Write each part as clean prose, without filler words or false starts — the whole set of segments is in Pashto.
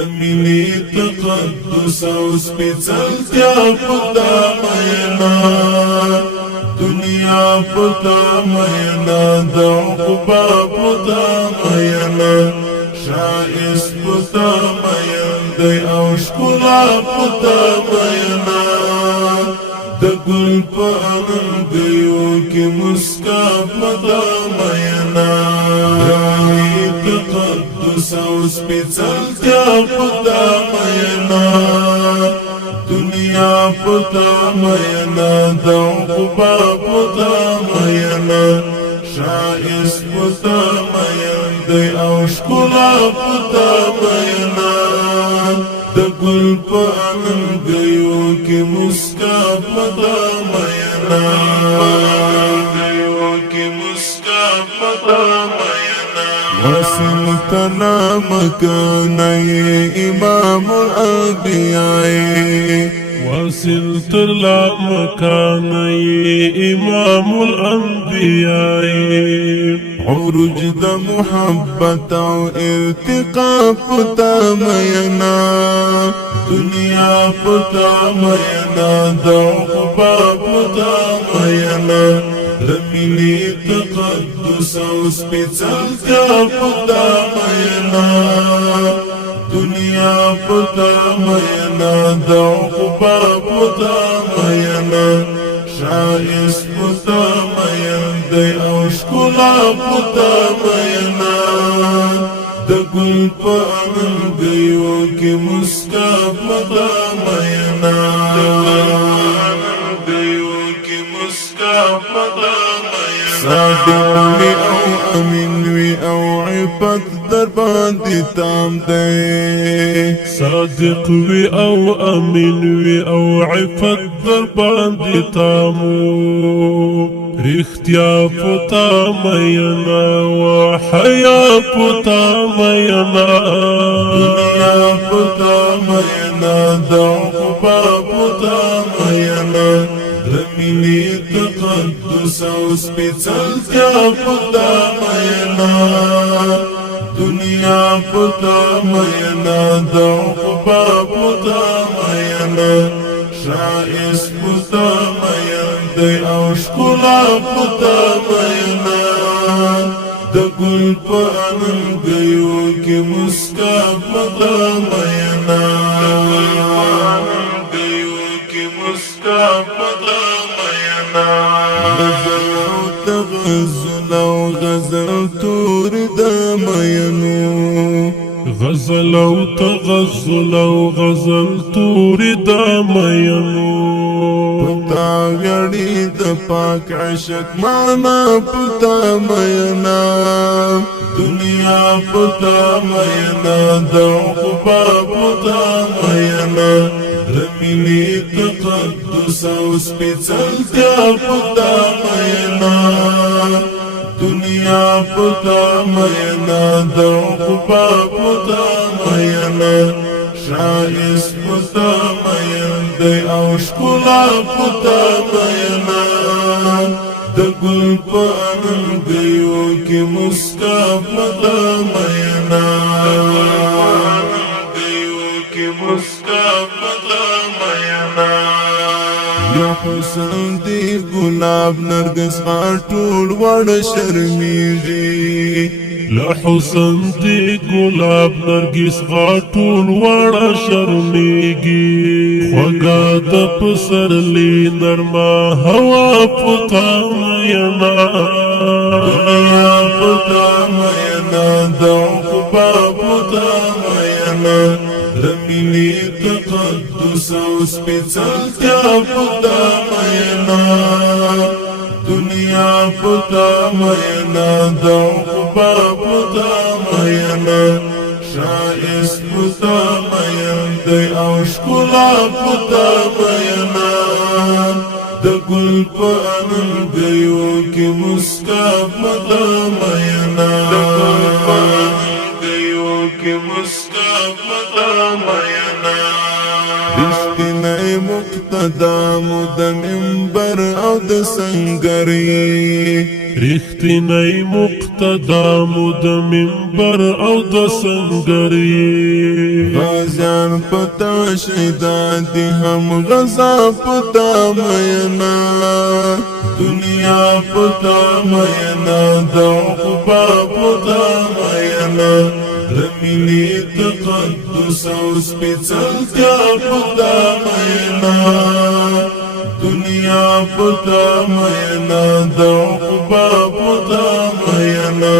دمینی تقدس او سپیڅلتیا پتا مینا دنیا پتا مینا د عقبا پتا مینا شایس پتا مین دی او ښکلا پتا مینا د ګل په انګیو کې مسکا پتا مینا تقدس او سپیڅلتیا پتا مینا دنیا پتا مینا د عقبا پتا مینا شایس پتا مین دی او ښکلا پتا مینا د ګل په انګیو کې مسکا پتا مینا وصل تنام مكاني إمام الأنبياء واصل ترلا مكاني إمام الأنبياء عروج د محبت او ارتقا پتا مینا دنیا پتا مینا د عقبا پتا مینا دمینی تقدس او سپیڅلتیا پتا مینا دنیا پتا مینا د عقبا پتا مینا شایس پتا مین دی او ښکلا پتا مینا د ګل په انګیو کې مسکا پتا مینا صادق وی او امین وی او عفت در باندې تام دی صادق وی او امین وی او عفت در باندې تامو رښتیا پتا مینا و حیا پتا مینا دنیا پتا مینا د عقبا پتا مینا دمینی تقدس او سپیڅلتیا پتا مینا دنیا پتا مینا د عقبا پتا مینا شایس پتا مین دی او ښکلا پتا مینا د ګل په انګیو کې مسکا پتا مینا غزل او غزل تور د مینو غزل او تغزل او غزل تور د مینو پتا ویړی د پاک عشق معنا پتا مینا دنیا پتا مینا د عقبا پتا مینا دمینی تقدس او سپیڅلتیا پتا مینا دنیا پتا مینا د عقبا پتا مینا شایس پتا مین دی او ښکلا پتا مینا د ګل په انګیو کې مسکا پتا مینا یا حسن دی گلاب نرگس ټول وړ شرمیږي له حسن دی گلاب نرگس ټول وړ شرمیږي خوږه د پسرلی نرمه هوا پتا مینا دنیا پتا مینا د عقبا پتا مینا دمینی تقدس او سپیڅلتیا پتا مینا دنیا پتا مینا د عقبا پتا مینا شایس پتا مین دی او ښکلا پتا مینا د ګل په انګیو کې مسکا پتا مینا رښتینی مقتدا مو د منبر او د سنگری رښتینی مقتدا مو د منبر او د سنگری غازیان پتا شهیدان دي هم غزا پتا مینا دنیا پتا مینا د عقبا پتا مینا رمینی تقدس او سپیڅلتیا پتا مینا دنیا پتا مینا د عقبا پتا مینا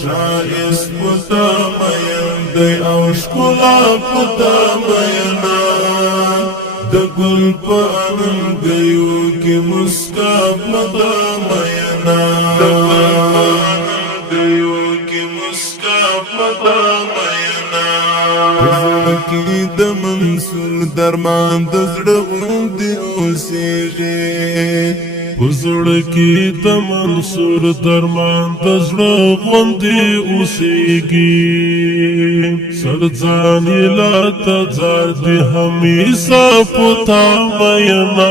شایس پتا مین دی او شکلا پتا مینا د ګل په انګیو کې مسکا پتا مینا د انګیو کې مسکا پتا مینا کی د منصور درمان د زړه غوندې اوسېږي پزړه کې د منصور درمان د زړه غوندې اوسېږي سرځان یې لا تزار دي همیشه پتا مینا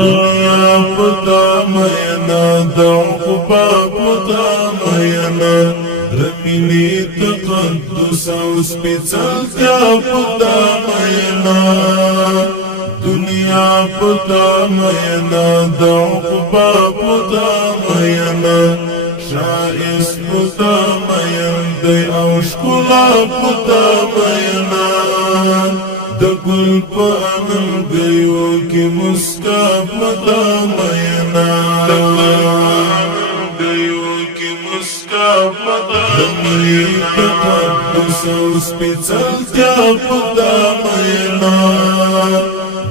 دنیا پتا مینا د عقبا پتا مینا رمینی تقدس او سپیڅلتیا پتا مینا دنیا پتا مینا د عقبا پتا مینا شایس پتا مین دی او شکلا پتا مینا د ګل په انګیو کې مسکا پتا مینا د انګیو کې مسکا پتا مینا تقدس او سپیڅلتیا پتا مینا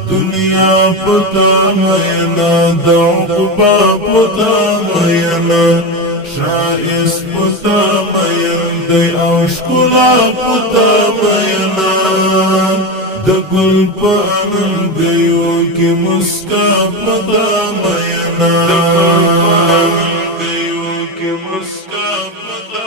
دنیا پتا مینا د عقبا پتا مینا شایس پتا مین دی او شکلا پتا مینا د ګل په انګیو کې مسکا پتا مینا د انګیو کې مسکا پتا